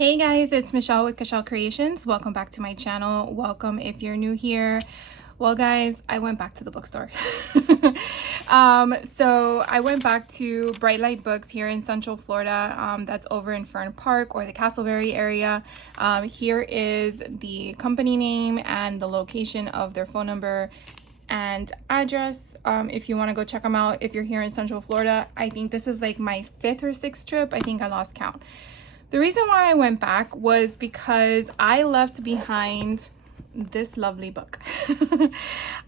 Hey guys, it's Michelle with Michelle Creations. Welcome back to my channel. Welcome if you're new here. Well guys, I went back to the bookstore. So I went back to BrightLight Books here in Central Florida. That's over in Fern Park or the Castleberry area. Here is the company name and the location of their phone number and address if you want to go check them out if you're here in Central Florida. I think this is like my 5th or 6th trip. I think I lost count. The reason why I went back was because I left behind this lovely book.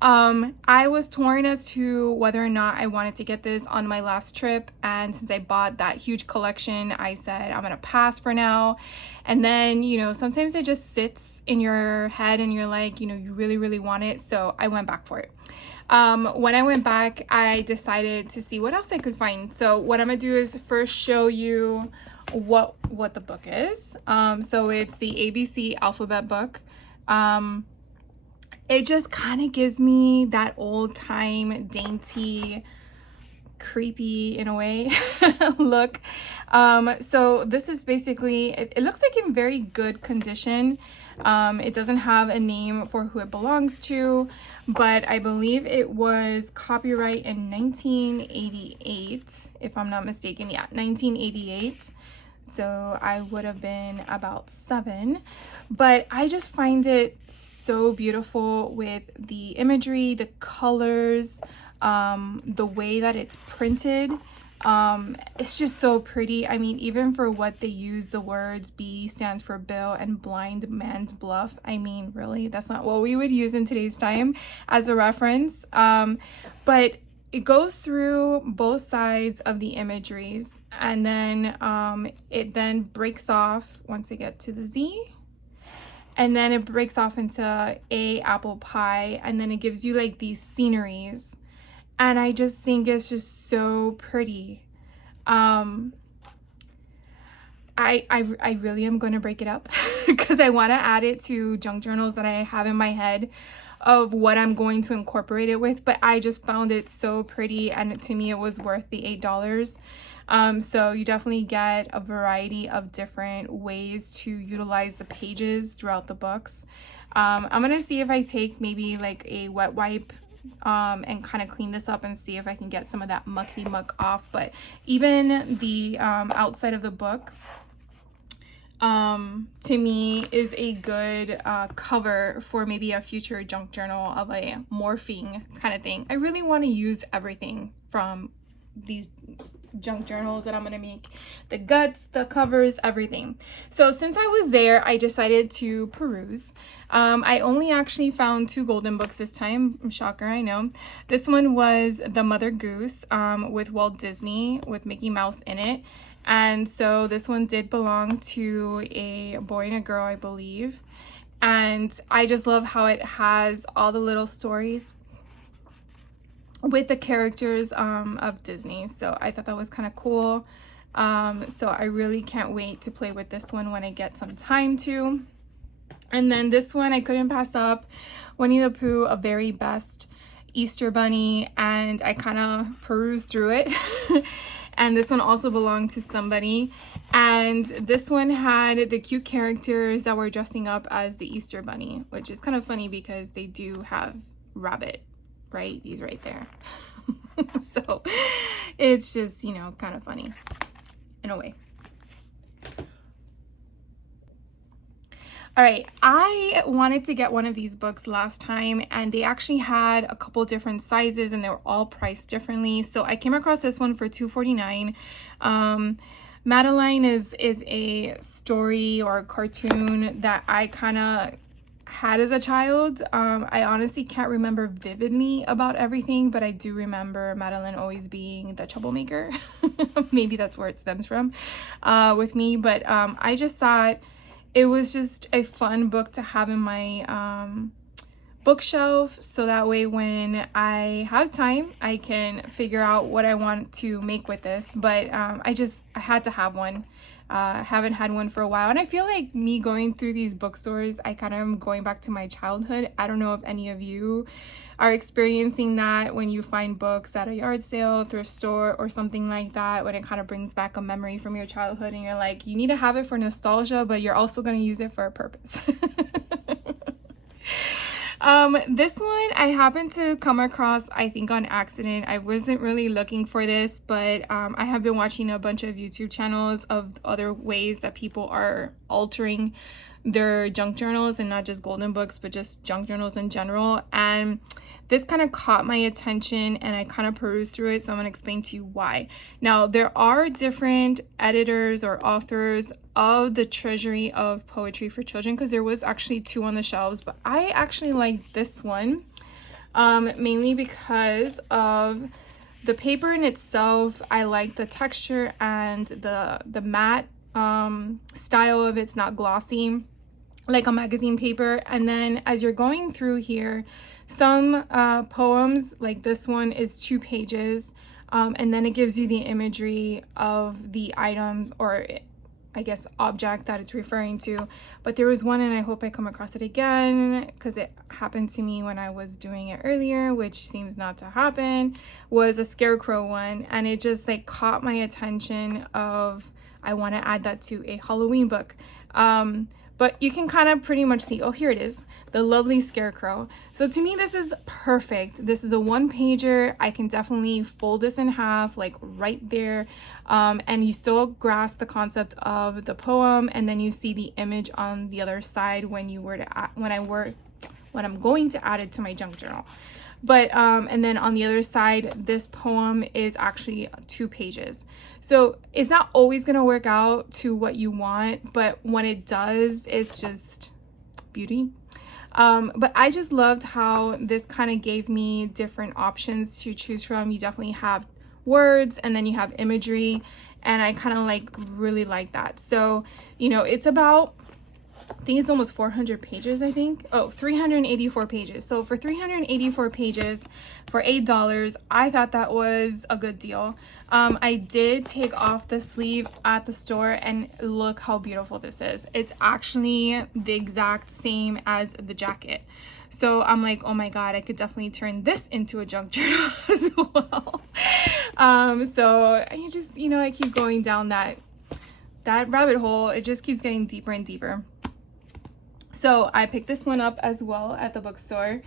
I was torn as to whether or not I wanted to get this on my last trip, and since I bought that huge collection, I said I'm gonna pass for now. And then, you know, sometimes it just sits in your head and you're like, you know, you really want it, so I went back for it. When I went back, I decided to see what else I could find. So what I'm gonna do is first show you what the book is. So it's the ABC alphabet book. It just kind of gives me that old time dainty, creepy in a way look. So this is basically, it looks like in very good condition. It doesn't have a name for who it belongs to, but I believe it was copyright in 1988, if I'm not mistaken. Yeah, 1988. So I would have been about 7, but I just find it so beautiful with the imagery, the colors, the way that it's printed. It's just so pretty. I mean, even for what they use, the words B stands for Bill and blind man's bluff. I mean, really, that's not what we would use in today's time as a reference. But it goes through both sides of the imageries, and then it then breaks off once you get to the Z, and then it breaks off into A, apple pie, and then it gives you like these sceneries, and I just think it's just so pretty. I really am going to break it up because I want to add it to junk journals that I have in my head of what I'm going to incorporate it with, but I just found it so pretty, and to me it was worth the $8. So you definitely get a variety of different ways to utilize the pages throughout the books. I'm gonna see if I take maybe like a wet wipe and kind of clean this up and see if I can get some of that mucky muck off. But even the outside of the book to me is a good cover for maybe a future junk journal of a morphing kind of thing. I really want to use everything from these junk journals that I'm gonna make, the guts, the covers, everything. So since I was there, I decided to peruse. I only actually found 2 golden books this time. Shocker, I know. This one was The Mother Goose with Walt Disney with Mickey Mouse in it. And so this one did belong to a boy and a girl, I believe. And I just love how it has all the little stories with the characters of Disney. So I thought that was kind of cool. So I really can't wait to play with this one when I get some time to. And then this one I couldn't pass up. Winnie the Pooh, A Very Best Easter Bunny. And I kind of perused through it. And this one also belonged to somebody. And this one had the cute characters that were dressing up as the Easter Bunny, which is kind of funny because they do have Rabbit, right? He's right there. So it's just, you know, kind of funny in a way. All right, I wanted to get one of these books last time, and they actually had a couple different sizes and they were all priced differently. So I came across this one for $2.49. Meline is a story or a cartoon that I kind of had as a child. I honestly can't remember vividly about everything, but I do remember Meline always being the troublemaker. Maybe that's where it stems from with me, but I just thought it was just a fun book to have in my bookshelf, so that way when I have time I can figure out what I want to make with this. But I had to have one. I haven't had one for a while, and I feel like me going through these bookstores, I kind of am going back to my childhood. I don't know if any of you are experiencing that when you find books at a yard sale, thrift store, or something like that, when it kind of brings back a memory from your childhood and you're like, you need to have it for nostalgia, but you're also going to use it for a purpose. This one I happened to come across, I think on accident. I wasn't really looking for this, but I have been watching a bunch of YouTube channels of other ways that people are altering their junk journals, and not just golden books, but just junk journals in general. And this kind of caught my attention and I kind of perused through it, so I'm going to explain to you why. Now, there are different editors or authors of the Treasury of Poetry for Children, because there was actually 2 on the shelves, but I actually like this one mainly because of the paper in itself. I like the texture and the matte style of it's not glossy like a magazine paper. And then as you're going through here, some poems like this one is 2 pages, and then it gives you the imagery of the item, or I guess object that it's referring to. But there was one, and I hope I come across it again, because it happened to me when I was doing it earlier, which seems not to happen, was a scarecrow one, and it just like caught my attention of I want to add that to a Halloween book. But you can kind of pretty much see, oh, here it is, the lovely scarecrow. So to me, this is perfect. This is a 1-pager. I can definitely fold this in half, like right there. And you still grasp the concept of the poem, and then you see the image on the other side when you were to when I'm going to add it to my junk journal. But and then on the other side, this poem is actually 2 pages. So it's not always going to work out to what you want, but when it does, it's just beauty. But I just loved how this kind of gave me different options to choose from. You definitely have words, and then you have imagery, and I kind of like really like that. So, you know, it's about, I think it's almost 400 pages, I think. Oh, 384 pages. So for 384 pages for $8, I thought that was a good deal. I did take off the sleeve at the store, and look how beautiful this is. It's actually the exact same as the jacket. So I'm like, oh my God, I could definitely turn this into a junk journal as well. So I just, you know, I keep going down that rabbit hole. It just keeps getting deeper and deeper. So I picked this one up as well at the bookstore,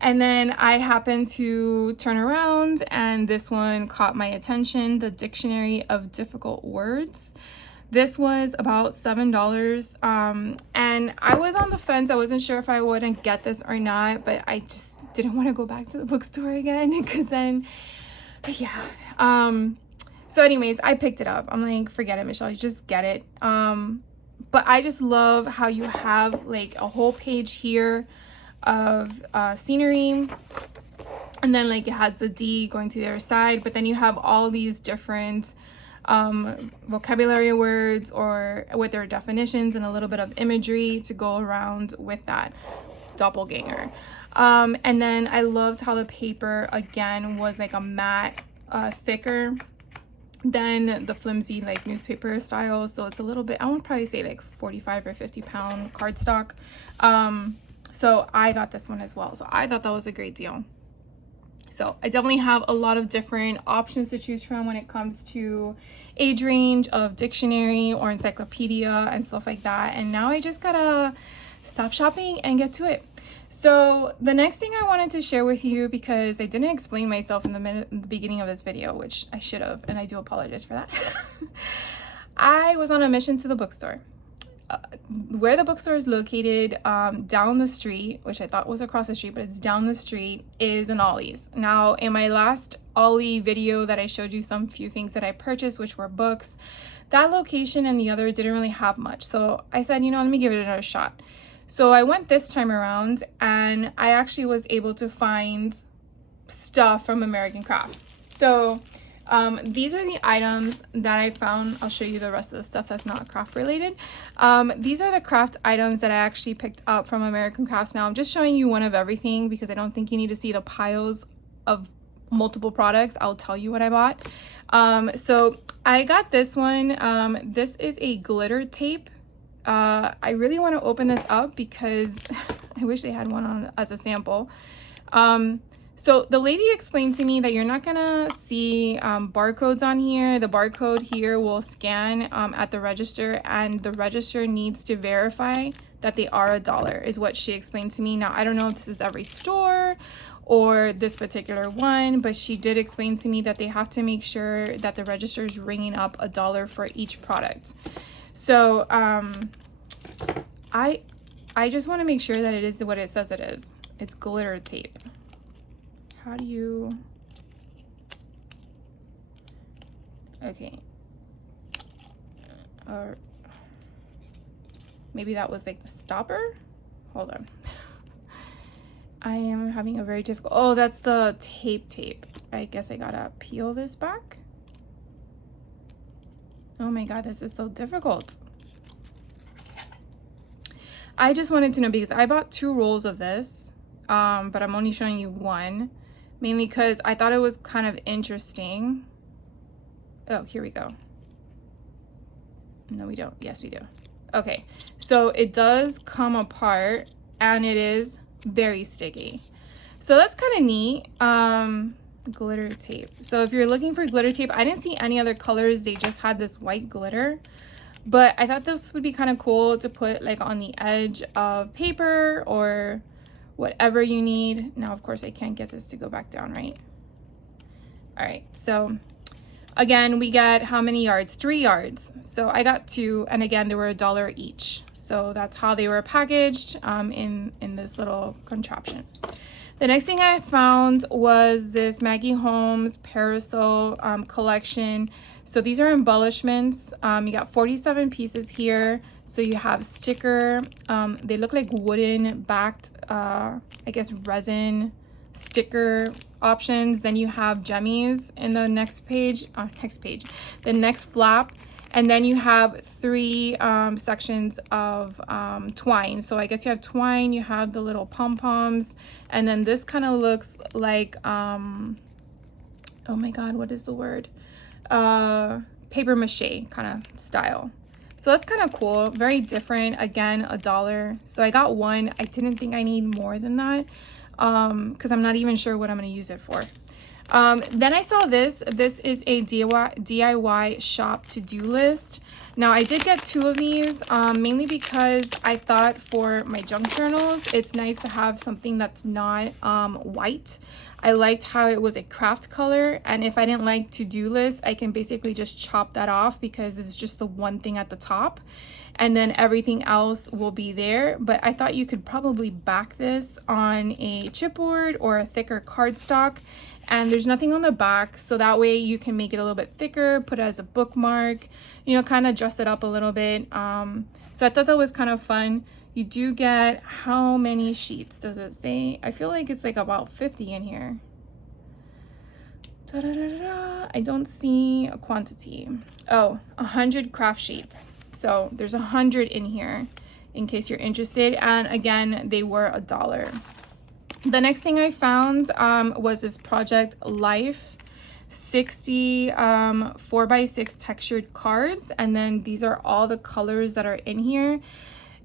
and then I happened to turn around and this one caught my attention, the Dictionary of Difficult Words. This was about $7, and I was on the fence. I wasn't sure if I wouldn't get this or not, but I just didn't want to go back to the bookstore again, because then, yeah. So anyways, I picked it up. I'm like, forget it, Michelle, you just get it. But I just love how you have like a whole page here of scenery, and then like it has the D going to the other side, but then you have all these different vocabulary words or with their definitions and a little bit of imagery to go around with that doppelganger. And then I loved how the paper again was like a matte, thicker than the flimsy like newspaper style. So it's a little bit, I would probably say like 45 or 50 pound cardstock. So I got this one as well. So I thought that was a great deal. So I definitely have a lot of different options to choose from when it comes to age range of dictionary or encyclopedia and stuff like that. And now I just gotta stop shopping and get to it. So the next thing I wanted to share with you, because I didn't explain myself in the beginning of this video, which I should have, and I do apologize for that. I was on a mission to the bookstore. Where the bookstore is located, down the street, which I thought was across the street, but it's down the street, is an Ollie's. Now, in my last Ollie video that I showed you some few things that I purchased, which were books, that location and the other didn't really have much. So I said, you know, let me give it another shot. So I went this time around, and I actually was able to find stuff from American Crafts. So these are the items that I found. I'll show you the rest of the stuff that's not craft related. These are the craft items that I actually picked up from American Crafts. Now I'm just showing you one of everything because I don't think you need to see the piles of multiple products. I'll tell you what I bought. So I got this one. This is a glitter tape. I really want to open this up because I wish they had one on as a sample. So the lady explained to me that you're not gonna see barcodes on here. The barcode here will scan at the register, and the register needs to verify that they are $1, is what she explained to me. Now, I don't know if this is every store or this particular one, but she did explain to me that they have to make sure that the register is ringing up $1 for each product. So I just want to make sure that it is what it says it is. It's glitter tape. How do you... Okay. Or maybe that was like the stopper? Hold on. I am having a very difficult... Oh, that's the tape. I guess I gotta peel this back. Oh my god, this is so difficult. I just wanted to know because I bought 2 rolls of this, but I'm only showing you one, mainly because I thought it was kind of interesting. Oh, here we go. No, we don't. Yes, we do. Okay, so it does come apart, and it is very sticky. So that's kind of neat. Glitter tape. So if you're looking for glitter tape, I didn't see any other colors. They just had this white glitter. But I thought this would be kind of cool to put like on the edge of paper or whatever you need. Now, of course, I can't get this to go back down, right? All right, so again, we get how many yards? 3 yards. So I got 2, and again, they were $1 each. So that's how they were packaged in this little contraption. The next thing I found was this Maggie Holmes parasol collection. So these are embellishments. You got 47 pieces here. So you have sticker. They look like wooden backed, I guess, resin sticker options. Then you have jemmies in the next page, the next flap. And then you have 3 sections of twine. So I guess you have twine, you have the little pom-poms, and then this kind of looks like, oh my God, what is the word? Paper mache kind of style. So that's kind of cool, very different. Again, $1. So I got 1. I didn't think I need more than that because I'm not even sure what I'm going to use it for. Then I saw this. This is a DIY shop to-do list. Now I did get 2 of these, mainly because I thought for my junk journals, it's nice to have something that's not white. I liked how it was a craft color, and if I didn't like to-do list, I can basically just chop that off because it's just the one thing at the top, and then everything else will be there. But I thought you could probably back this on a chipboard or a thicker cardstock, and there's nothing on the back, so that way you can make it a little bit thicker, put it as a bookmark, you know, kind of dress it up a little bit. So I thought that was kind of fun. You do get, how many sheets does it say? I feel like it's like about 50 in here. I don't see a quantity. Oh, 100 craft sheets. So there's 100 in here in case you're interested. And again, they were $1. The next thing I found was this Project Life 60 4x6 textured cards. And then these are all the colors that are in here.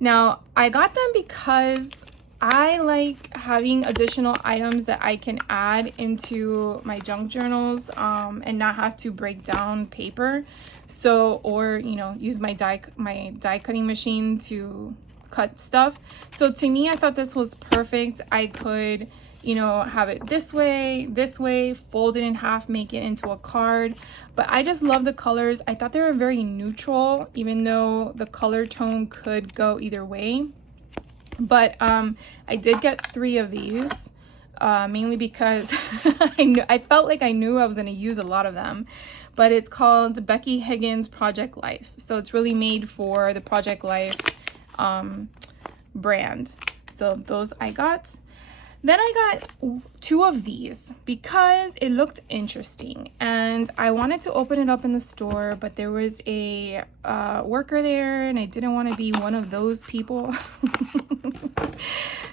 Now, I got them because I like having additional items that I can add into my junk journals and not have to break down paper. So, or, you know, use my die cutting machine to cut stuff. So to me, I thought this was perfect. I could, you know, have it this way, fold it in half, make it into a card. But I just love the colors. I thought they were very neutral, even though the color tone could go either way. But I did get 3 of these, mainly because I felt like I knew I was going to use a lot of them. But it's called Becky Higgins Project Life. So it's really made for the Project Life brand. So those I got. Then I got 2 of these because it looked interesting and I wanted to open it up in the store, but there was a worker there and I didn't want to be one of those people.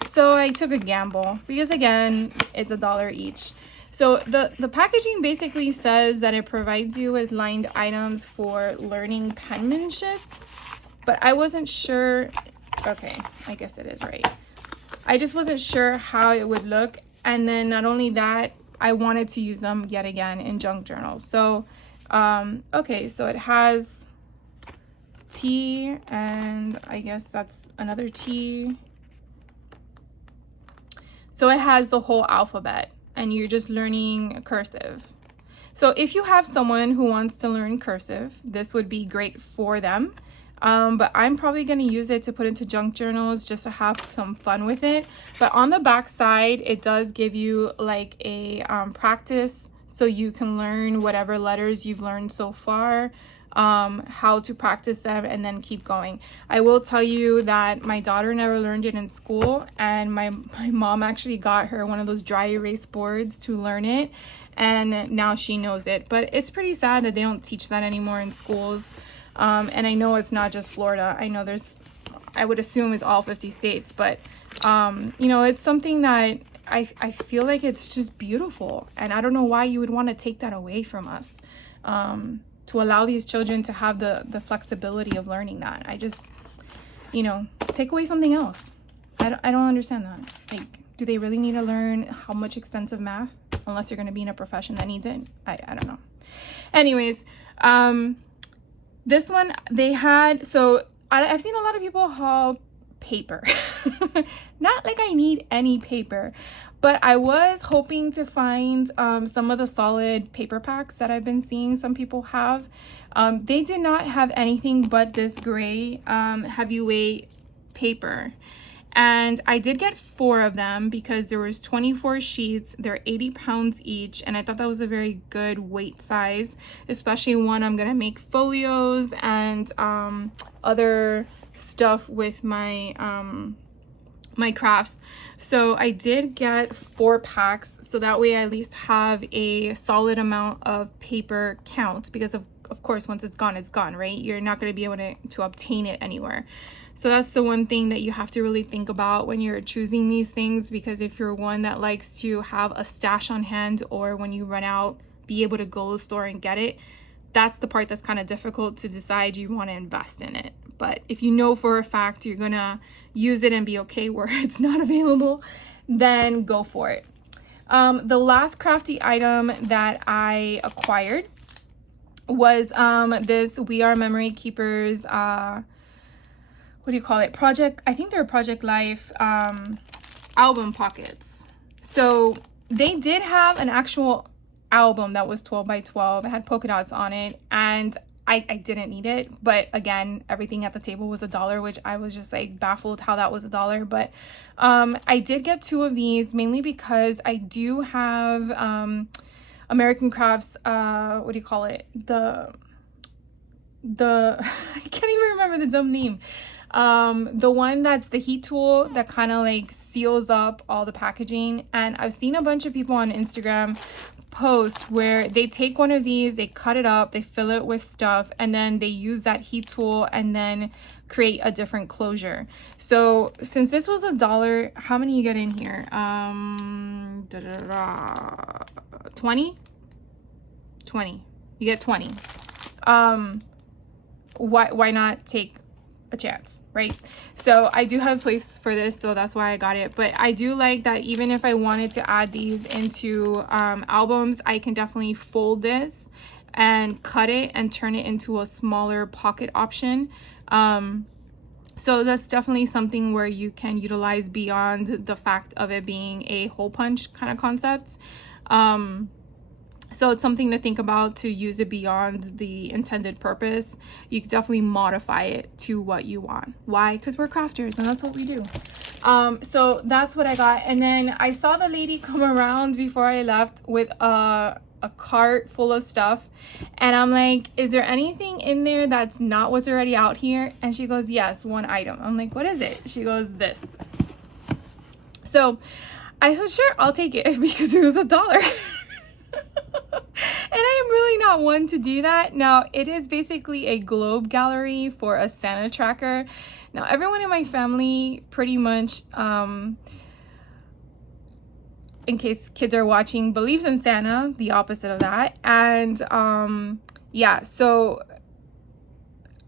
So I took a gamble because, again, it's $1 each. So the packaging basically says that it provides you with lined items for learning penmanship, but I wasn't sure. Okay, I guess it is right. I just wasn't sure how it would look And then not only that, I wanted to use them yet again in junk journals. So, okay, so it has T, and I guess that's another T. So it has the whole alphabet, and you're just learning cursive. So if you have someone who wants to learn cursive, this would be great for them. But I'm probably going to use it to put into junk journals just to have some fun with it. But on the back side, it does give you like a practice, so you can learn whatever letters you've learned so far, how to practice them, and then keep going. I will tell you that my daughter never learned it in school, and my mom actually got her one of those dry erase boards to learn it, and now she knows it. But it's pretty sad that they don't teach that anymore in schools. And I know it's not just Florida. I know I would assume it's all 50 states, but, you know, it's something that I feel like it's just beautiful. And I don't know why you would want to take that away from us, to allow these children to have the flexibility of learning that. I just, you know, take away something else. I don't understand that. Like, do they really need to learn how much extensive math? Unless you're going to be in a profession that needs it. I don't know. Anyways, this one they had, so I've seen a lot of people haul paper. Not like I need any paper, but I was hoping to find some of the solid paper packs that I've been seeing some people have. They did not have anything but this gray heavyweight paper. And I did get 4 of them because there was 24 sheets. They're 80 pounds each, and I thought that was a very good weight size, especially when I'm gonna make folios and other stuff with my my crafts. So I did get 4 packs, so that way I at least have a solid amount of paper count, because of course once it's gone, right? You're not going to be able to obtain it anywhere. So that's the one thing that you have to really think about when you're choosing these things, because if you're one that likes to have a stash on hand, or when you run out, be able to go to the store and get it, that's the part that's kind of difficult to decide you want to invest in it. But if you know for a fact you're gonna use it and be okay where it's not available, then go for it. The last crafty item that I acquired was this We Are Memory Keepers what do you call it, project, I think they're Project Life album pockets. So they did have an actual album that was 12 by 12. It had polka dots on it, and I didn't need it, but again, everything at the table was $1, which I was just like baffled how that was $1. But I did get 2 of these, mainly because I do have American Crafts, what do you call it, the I can't even remember the dumb name. The one that's the heat tool that kind of like seals up all the packaging. And I've seen a bunch of people on Instagram post where they take one of these, they cut it up, they fill it with stuff, and then they use that heat tool and then create a different closure. So since this was $1, how many you get in here? 20. You get 20. Why not take a chance, right? So I do have a place for this, so that's why I got it. But I do like that even if I wanted to add these into albums, I can definitely fold this and cut it and turn it into a smaller pocket option. So that's definitely something where you can utilize beyond the fact of it being a hole punch kind of concept. So it's something to think about, to use it beyond the intended purpose. You can definitely modify it to what you want. Why? Because we're crafters and that's what we do. So that's what I got. And then I saw the lady come around before I left with a cart full of stuff. And I'm like, is there anything in there that's not what's already out here? And she goes, yes, 1 item. I'm like, what is it? She goes, this. So I said, sure, I'll take it, because it was $1. And I am really not one to do that. Now, it is basically a globe gallery for a Santa tracker. Now, everyone in my family pretty much, in case kids are watching, believes in Santa, the opposite of that. And yeah, so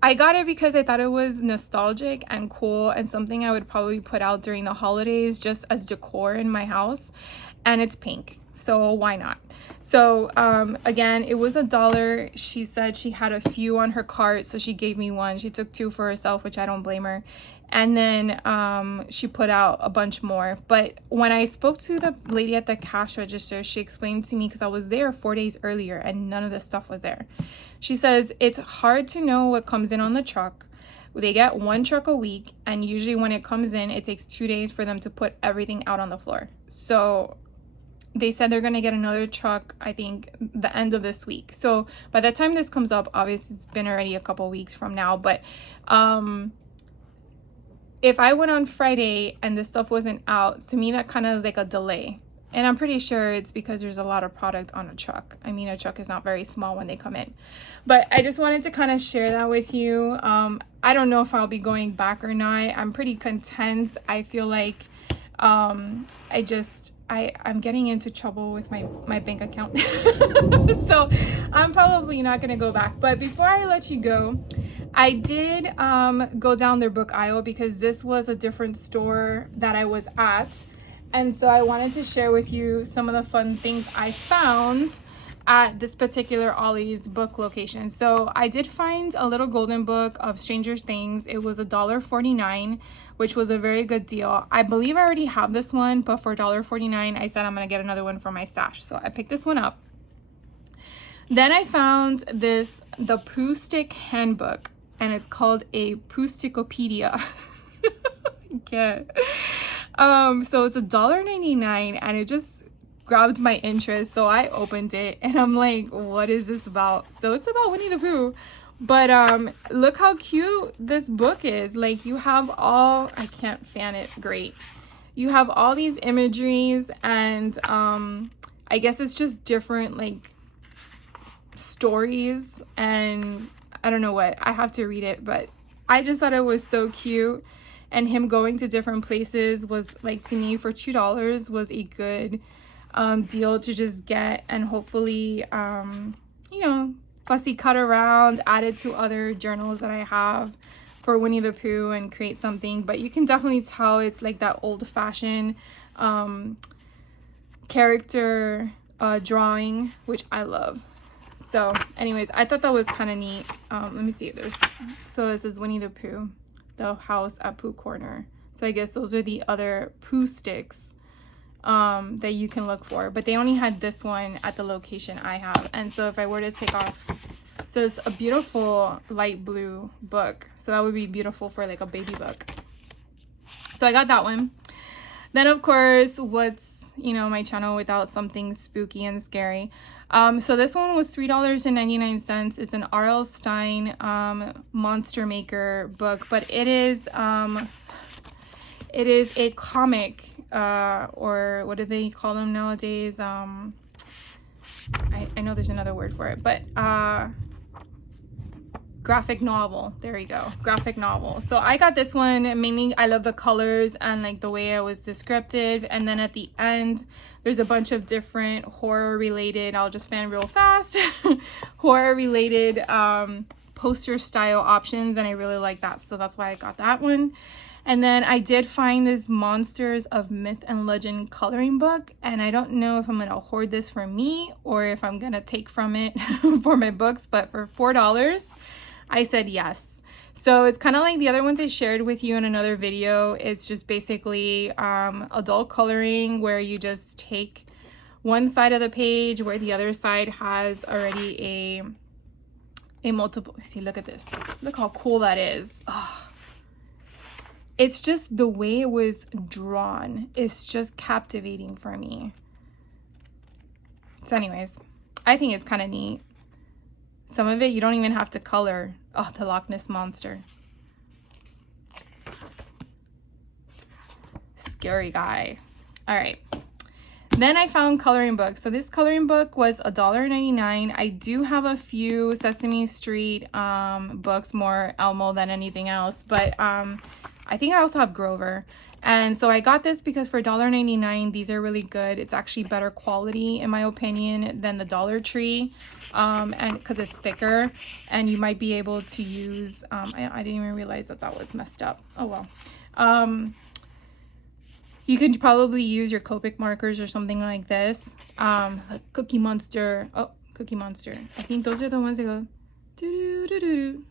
I got it because I thought it was nostalgic and cool and something I would probably put out during the holidays just as decor in my house. and it's pink, so why not? So again, it was $1. She said she had a few on her cart, so she gave me one. She took 2 for herself, which I don't blame her. And then she put out a bunch more. But when I spoke to the lady at the cash register, she explained to me, because I was there 4 days earlier and none of this stuff was there. She says it's hard to know what comes in on the truck. They get 1 truck a week, and usually when it comes in, it takes 2 days for them to put everything out on the floor. So they said they're gonna get another truck, I think, the end of this week. So by the time this comes up, obviously it's been already a couple weeks from now. But if I went on Friday and this stuff wasn't out, to me that kind of is like a delay. And I'm pretty sure it's because there's a lot of product on a truck. I mean, a truck is not very small when they come in. But I just wanted to kind of share that with you. I don't know if I'll be going back or not. I'm pretty content. I feel like I'm getting into trouble with my bank account. So I'm probably not going to go back. But before I let you go, I did go down their book aisle because this was a different store that I was at. And so I wanted to share with you some of the fun things I found at this particular Ollie's book location. So I did find a little golden book of Stranger Things. It was $1.49, which was a very good deal. I believe I already have this one, but for $1.49, I said I'm gonna get another one for my stash. So I picked this one up. Then I found the Pooh Stick handbook, and it's called a Poohopedia. Okay. So it's $1.99, and it just grabbed my interest, so I opened it and I'm like, what is this about? So it's about Winnie the Pooh, but look how cute this book is. Like, you have all, I can't fan it great, you have all these imageries, and I guess it's just different like stories, and I don't know what, I have to read it, but I just thought it was so cute. And him going to different places was, like, to me, for $2 was a good deal to just get, and hopefully you know, fussy cut around, add it to other journals that I have for Winnie the Pooh and create something. But you can definitely tell it's like that old-fashioned character drawing, which I love. So anyways, I thought that was kind of neat. Let me see if there's, so this is Winnie the Pooh, the house at Pooh Corner. So I guess those are the other Pooh sticks that you can look for, but they only had this one at the location I have. And so if I were to take off, so it's a beautiful light blue book, so that would be beautiful for like a baby book. So I got that one. Then of course, what's, you know, my channel without something spooky and scary. So this one was $3.99. It's an R.L. Stine Monster Maker book, but it is a comic, or what do they call them nowadays? I know there's another word for it, but graphic novel. There you go, graphic novel. So I got this one mainly, I love the colors and like the way it was descriptive. And then at the end, there's a bunch of different horror related, I'll just fan real fast, horror related poster style options, and I really like that, so that's why I got that one. And then I did find this Monsters of Myth and Legend coloring book, and I don't know if I'm gonna hoard this for me or if I'm gonna take from it for my books, but for $4 I said yes. So it's kind of like the other ones I shared with you in another video. It's just basically adult coloring, where you just take one side of the page where the other side has already a multiple. See, look at this. Look how cool that is. Oh. It's just the way it was drawn. It's just captivating for me. So anyways, I think it's kind of neat. Some of it you don't even have to color. Oh, the Loch Ness Monster. Scary guy. All right. Then I found coloring books. So this coloring book was $1.99. I do have a few Sesame Street books, more Elmo than anything else. But I think I also have Grover. And so I got this because for $1.99, these are really good. It's actually better quality, in my opinion, than the Dollar Tree. And because it's thicker, and you might be able to use, I didn't even realize that that was messed up. Oh well. You could probably use your Copic markers or something like this. Like Cookie Monster. Oh, Cookie Monster. I think those are the ones that go doo doo doo doo.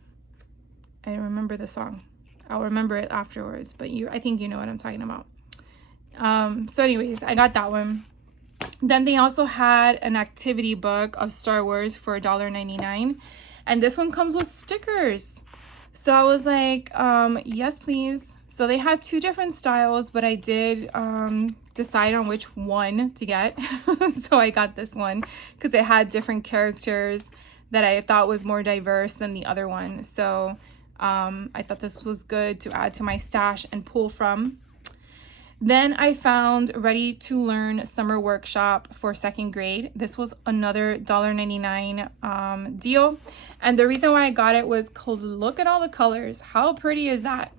I don't remember the song. I'll remember it afterwards, but I think you know what I'm talking about. So anyways, I got that one. Then they also had an activity book of Star Wars for $1.99, and this one comes with stickers. So I was like, yes, please. So they had two different styles, but I did decide on which one to get. So I got this one because it had different characters that I thought was more diverse than the other one. So I thought this was good to add to my stash and pull from. Then I found Ready to Learn Summer Workshop for 2nd grade. This was another $1.99 deal. And the reason why I got it was look at all the colors. How pretty is that?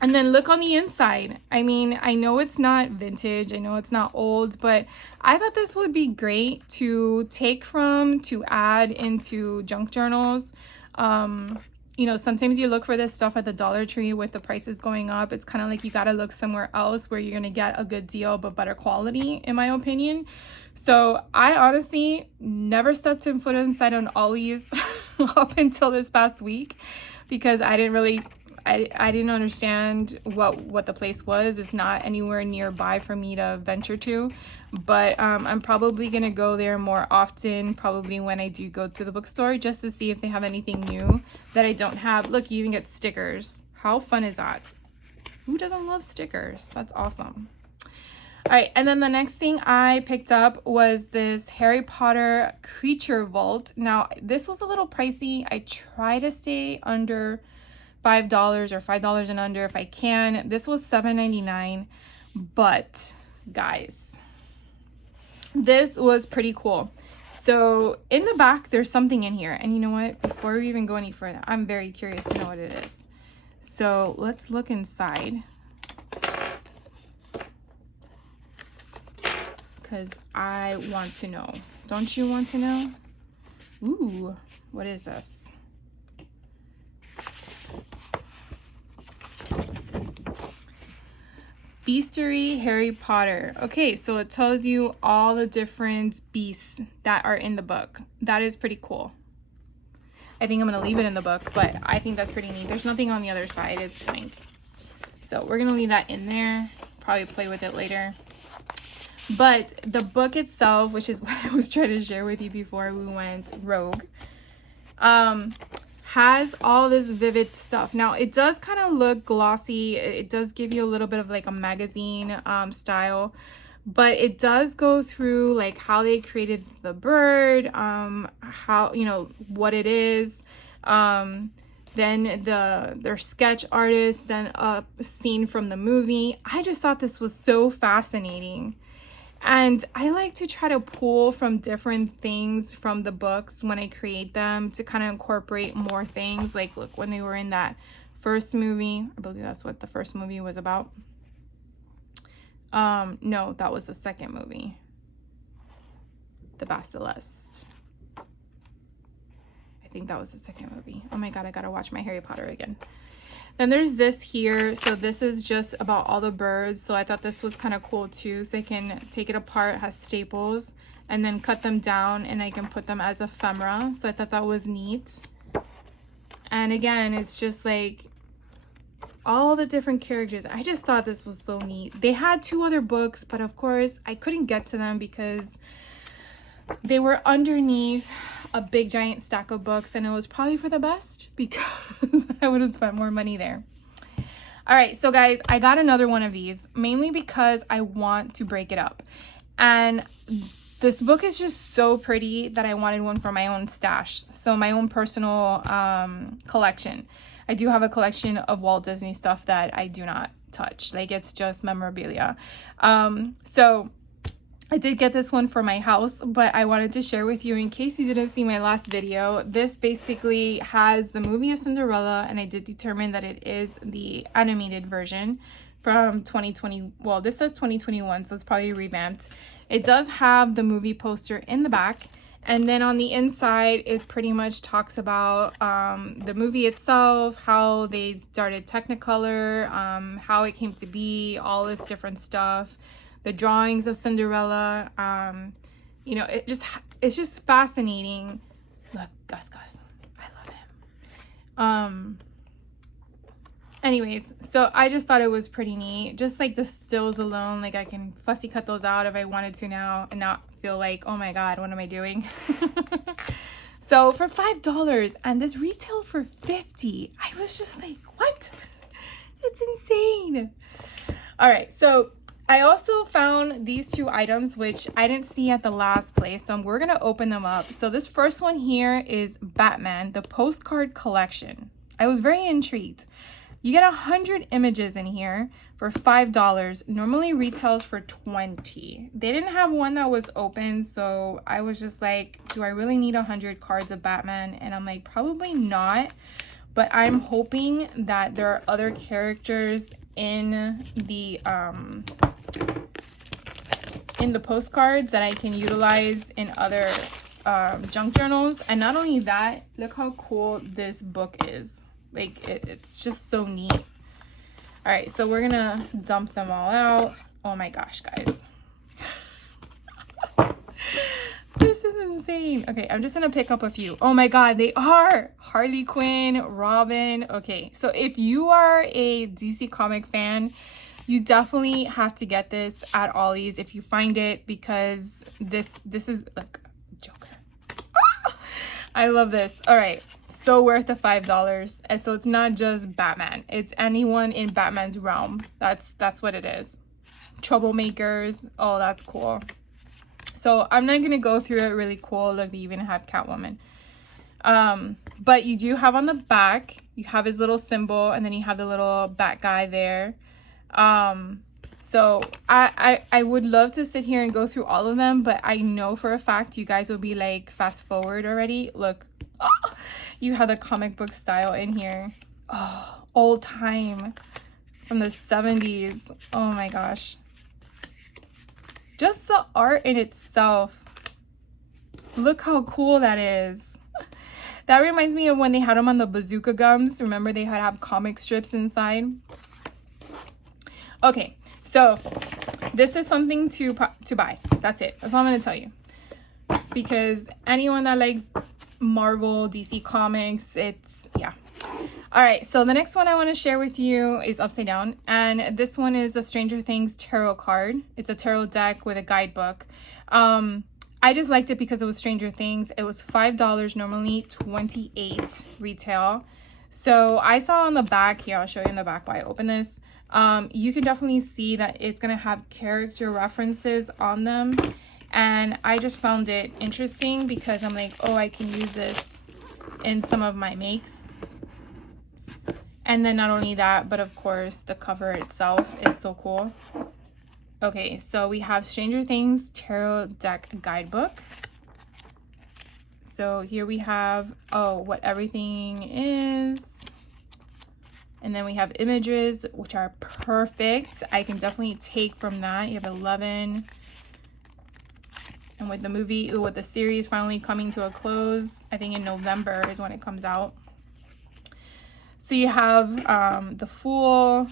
And then look on the inside. I mean, I know it's not vintage. I know it's not old, but I thought this would be great to take from, to add into junk journals. You know, sometimes you look for this stuff at the Dollar Tree with the prices going up. It's kind of like you got to look somewhere else where you're going to get a good deal but better quality, in my opinion. So I honestly never stepped in foot inside on Ollies up until this past week because I didn't understand what the place was. It's not anywhere nearby for me to venture to, but I'm probably gonna go there more often, probably when I do go to the bookstore, just to see if they have anything new that I don't have. Look, you even get stickers. How fun is that? Who doesn't love stickers? That's awesome. All right, and then the next thing I picked up was this Harry Potter Creature Vault. Now, this was a little pricey. I try to stay under $5 or $5 and under if I can. This was $7.99, but guys, this was pretty cool. So in the back, there's something in here, and you know what? Before we even go any further, I'm very curious to know what it is. So let's look inside, because I want to know. Don't you want to know? Ooh, what is this? Beastery Harry Potter. Okay, so it tells you all the different beasts that are in the book. That is pretty cool. I think I'm going to leave it in the book, but I think that's pretty neat. There's nothing on the other side. It's blank. So we're going to leave that in there. Probably play with it later. But the book itself, which is what I was trying to share with you before we went rogue, has all this vivid stuff. Now, it does kind of look glossy. It does give you a little bit of like a magazine style, but it does go through like how they created the bird, how, you know, what it is, then their sketch artist, then a scene from the movie. I just thought this was so fascinating. And I like to try to pull from different things from the books when I create them to kind of incorporate more things. Like, look, when they were in that first movie, I believe that's what the first movie was about. No, that was the second movie. The Basilisk. I think that was the second movie. Oh my God, I gotta watch my Harry Potter again. Then there's this here. So this is just about all the birds. So I thought this was kind of cool too. So I can take it apart, it has staples, and then cut them down and I can put them as ephemera. So I thought that was neat. And again, it's just like all the different characters. I just thought this was so neat. They had 2 other books, but of course I couldn't get to them because they were underneath a big giant stack of books, and it was probably for the best because I would have spent more money there. All right, so guys, I got another one of these mainly because I want to break it up, and this book is just so pretty that I wanted one for my own stash, so my own personal collection. I do have a collection of Walt Disney stuff that I do not touch, like it's just memorabilia. So I did get this one for my house, but I wanted to share with you in case you didn't see my last video. This basically has the movie of Cinderella, and I did determine that it is the animated version from 2020. Well, this says 2021, so it's probably revamped. It does have the movie poster in the back, And then on the inside, it pretty much talks about the movie itself, how they started Technicolor, how it came to be, all this different stuff, the drawings of Cinderella. You know, it's just fascinating. Look, Gus, I love him. Anyways, so I just thought it was pretty neat. Just like the stills alone, like I can fussy cut those out if I wanted to now and not feel like, oh my god, what am I doing? So for $5, and this retail for $50, I was just like, what? It's insane. All right, so I also found these two items which I didn't see at the last place, so we're gonna open them up. So this first one here is Batman, the Postcard Collection. I was very intrigued. You get 100 images in here for $5. Normally retails for $20. They didn't have one that was open, so I was just like, do I really need 100 cards of Batman? And I'm like, probably not. But I'm hoping that there are other characters in the postcards that I can utilize in other junk journals. And not only that, look how cool this book is. Like, it's just so neat. All right, so we're gonna dump them all out. Oh my gosh, guys. This is insane. Okay, I'm just gonna pick up a few. Oh my god, they are Harley Quinn, Robin. Okay, so if you are a DC comic fan, you definitely have to get this at Ollie's if you find it, because this is like Joker. I love this. All right, so worth the $5. And so it's not just Batman, it's anyone in Batman's realm. That's what it is. Troublemakers. Oh, that's cool. So I'm not gonna go through it. Really cool. Look, they even have Catwoman. But you do have on the back, you have his little symbol, and then you have the little bat guy there. So I would love to sit here and go through all of them, but I know for a fact you guys will be like, fast forward already. Look, oh, you have the comic book style in here. Oh, old time from the 70s. Oh my gosh. Just the art in itself. Look how cool that is. That reminds me of when they had them on the bazooka gums. Remember, they had to have comic strips inside. Okay. So this is something to buy. That's it. That's all I'm going to tell you. Because anyone that likes Marvel, DC Comics, yeah. All right. So the next one I want to share with you is upside down. And this one is a Stranger Things tarot card. It's a tarot deck with a guidebook. I just liked it because it was Stranger Things. It was $5, normally $28 retail. So I saw on the back here, I'll show you in the back while I open this. You can definitely see that it's going to have character references on them. And I just found it interesting because I'm like, oh, I can use this in some of my makes. And then not only that, but of course the cover itself is so cool. Okay, so we have Stranger Things Tarot Deck Guidebook. So here we have, what everything is. And then we have images, which are perfect. I can definitely take from that. You have 11. And with the movie, with the series finally coming to a close, I think in November is when it comes out. So you have the Fool.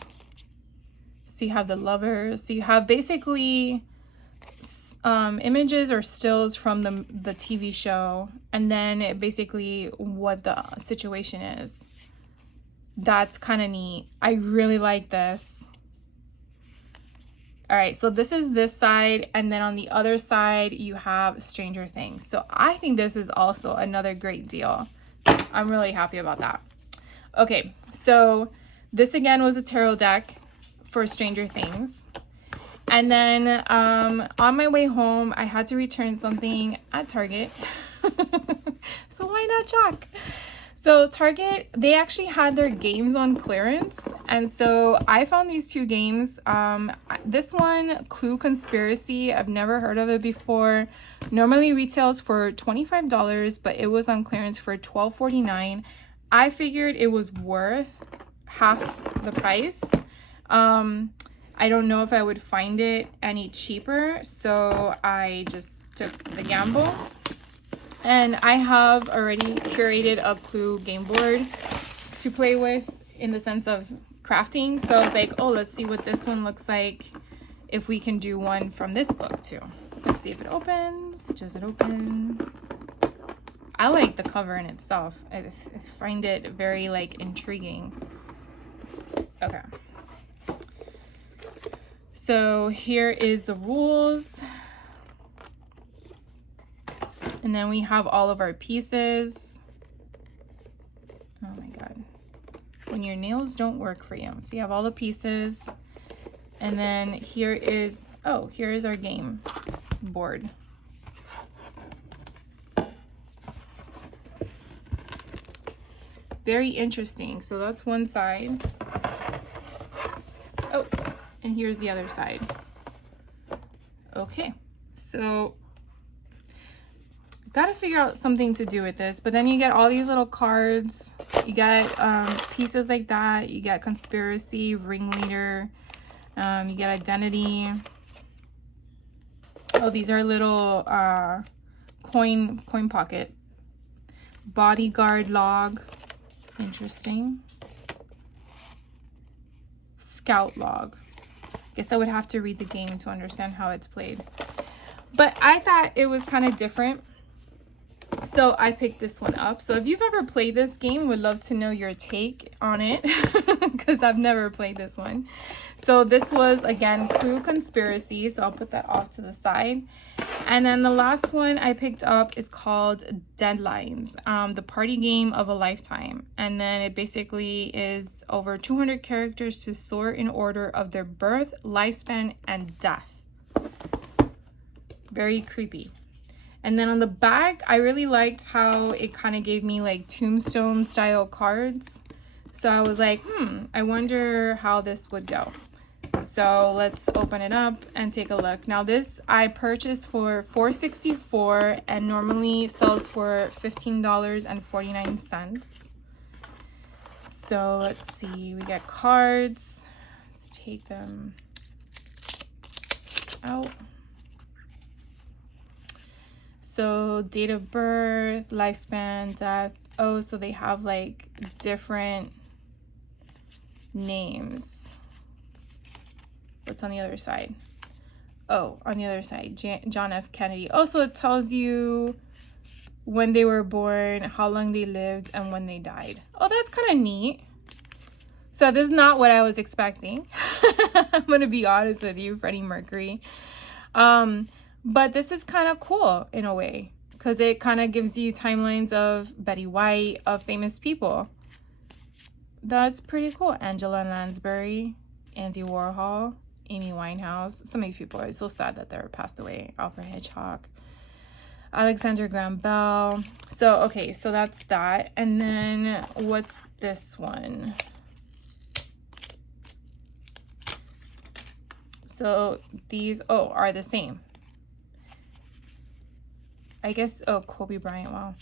So you have the Lover. So you have basically images or stills from the TV show. And then basically what the situation is. That's kind of neat. I really like this. All right, so this is this side, and then on the other side you have Stranger Things. So I think this is also another great deal. I'm really happy about that. Okay, so this again was a tarot deck for Stranger Things. And then on my way home, I had to return something at Target. So why not chalk? So Target, they actually had their games on clearance. And so I found these two games. This one, Clue Conspiracy, I've never heard of it before. Normally retails for $25, but it was on clearance for $12.49. I figured it was worth half the price. I don't know if I would find it any cheaper, so I just took the gamble. And I have already curated a Clue game board to play with in the sense of crafting. So I was like, oh, let's see what this one looks like if we can do one from this book too. Let's see if it opens. Does it open? I like the cover in itself. I find it very like intriguing. Okay. So here is the rules. And then we have all of our pieces. Oh my God. When your nails don't work for you. So you have all the pieces. And then here is, oh, here is our game board. Very interesting. So that's one side. Oh, and here's the other side. Okay, so gotta figure out something to do with this, but then you get all these little cards. You get pieces like that. You get conspiracy, ringleader. You get identity. Oh, these are little coin pocket. Bodyguard log. Interesting. Scout log. Guess I would have to read the game to understand how it's played. But I thought it was kind of different, so I picked this one up. So if you've ever played this game, would love to know your take on it because I've never played this one. So this was, again, Clue Conspiracy. So I'll put that off to the side. And then the last one I picked up is called Deadlines, the party game of a lifetime. And then it basically is over 200 characters to sort in order of their birth, lifespan, and death. Very creepy. And then on the back, I really liked how it kind of gave me like tombstone style cards. So I was like, I wonder how this would go. So let's open it up and take a look. Now this I purchased for $4.64 and normally sells for $15.49. So let's see, we get cards. Let's take them out. So date of birth, lifespan, death. Oh, so they have like different names. What's on the other side? Oh, on the other side, John F. Kennedy. Oh, so it tells you when they were born, how long they lived, and when they died. Oh, that's kind of neat. So this is not what I was expecting. I'm going to be honest with you, Freddie Mercury. But this is kind of cool in a way because it kind of gives you timelines of Betty White, of famous people. That's pretty cool. Angela Lansbury, Andy Warhol, Amy Winehouse. Some of these people are so sad that they're passed away. Alfred Hitchcock, Alexander Graham Bell. So, okay, so that's that. And then what's this one? So these, oh, are the same. I guess, oh, Kobe Bryant, wow.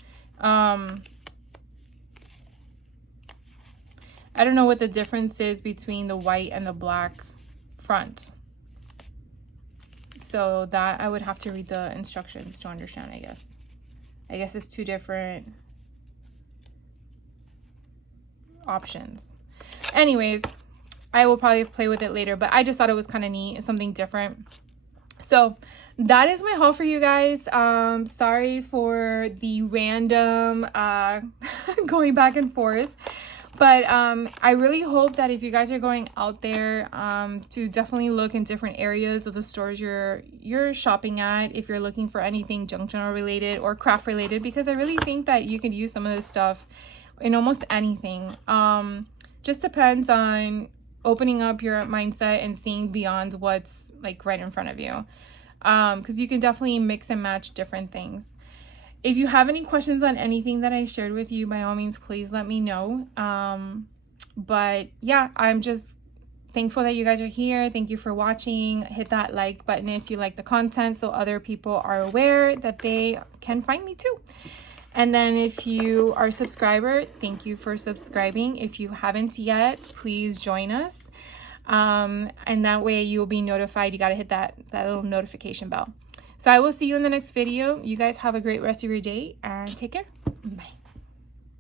I don't know what the difference is between the white and the black front. So that I would have to read the instructions to understand, I guess. I guess it's two different options. Anyways, I will probably play with it later, but I just thought it was kind of neat, something different. So that is my haul for you guys. Sorry for the random going back and forth. But I really hope that if you guys are going out there to definitely look in different areas of the stores you're shopping at, if you're looking for anything junk journal related or craft related, because I really think that you could use some of this stuff in almost anything. Just depends on opening up your mindset and seeing beyond what's like right in front of you. Because you can definitely mix and match different things. If you have any questions on anything that I shared with you, by all means, please let me know. But yeah, I'm just thankful that you guys are here. Thank you for watching. Hit that like button if you like the content so other people are aware that they can find me too. And then if you are a subscriber, thank you for subscribing. If you haven't yet, please join us. And that way you'll be notified. You got to hit that little notification bell. So I will see you in the next video. You guys have a great rest of your day and take care. Bye.